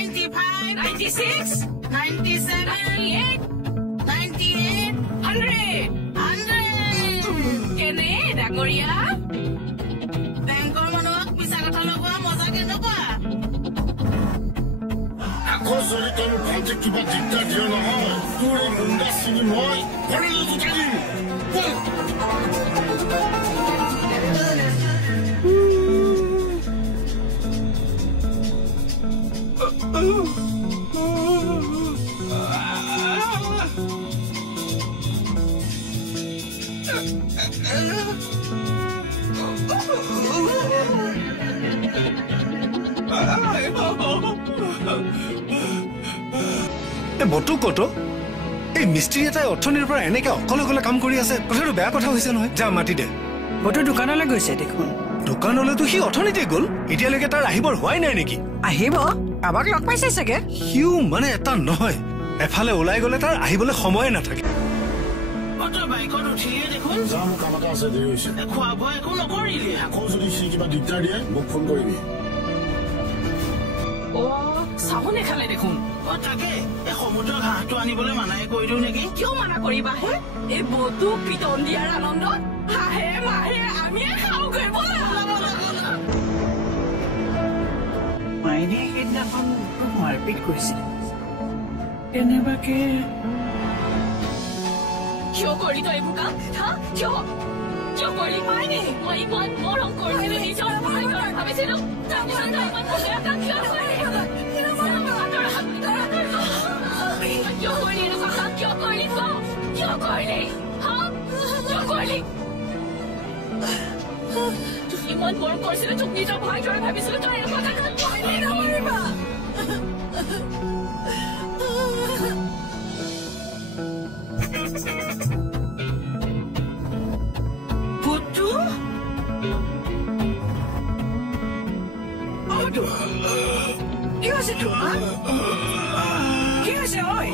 95, 96, 97, 98, 98, 100. 100. Kene, Dagoria? Bangor manok, Pisagata Loba, Mozaka Nova. Ako sorry to project kiba dikta diyo na ho. Puro munda sini moy. Puro lutu kalim. বটু কত এই মিস্ত্রি এটাই অৰ্থনীতিৰ পৰা এনেকে অকলে অকলে কাম কৰি আছে কথাটো বেয়া কথা হৈছে নহয় যা মাটি দে বটু দোকানলৈ গৈছে দেখোন দোকানলৈতো সি অৰ্থনীতি গ'ল এতিয়ালৈকে তাৰ আহিবৰ হোৱাই নাই নেকি আহিব কাবাক লগ পাইছে চাগে সিও মানে এটা নহয় এফালে ওলাই গ'লে তাৰ আহিবলৈ সময় নাথাকে Motor bike on uঠিয়ে দেখোন যাম কামটা আছে দেৰি হৈছে খোৱা বোৱা একো নকৰিলি আকৌ যদি সি কিবা দিগদাৰ দিয়ে মোক ফোন কৰিবি ও চাহনে খালে দেখোন ও তাকে এই সমুদ্ৰ ঘাঁহটো আনিবলৈ মানাই কৰি দিও নেকি কিয় মানা কৰিবা হে এই বটু পিটন দিয়াৰ আনন্দ হাহে মাহে আমি খাওঁগৈ বলা মাইনে সেইদিনাখন মাৰপিট কৰিছিলে এনেবাকে কিয় কৰি তই এইবোৰ কাম হা কিয় কৰিলি মাইনে মই ইমান মৰম কৰিছিলো নিজৰ ভাইৰ ভাবিছিলো তাৰপিছত তই ইমান বেয়া কাম কিয় কৰিলি কিয় কৰিলি এনেকুৱা কাম কিয় কৰিলি কিয় কৰিলি হা কিয় কৰিলি তোক ইমান মৰম কৰিছিলো তোক নিজৰ ভাইৰ ভাবিছিলো তই এনেকুৱা কাম কৰিলি নকৰিবা Putu? Aduh. Dia setua? Dia seoi?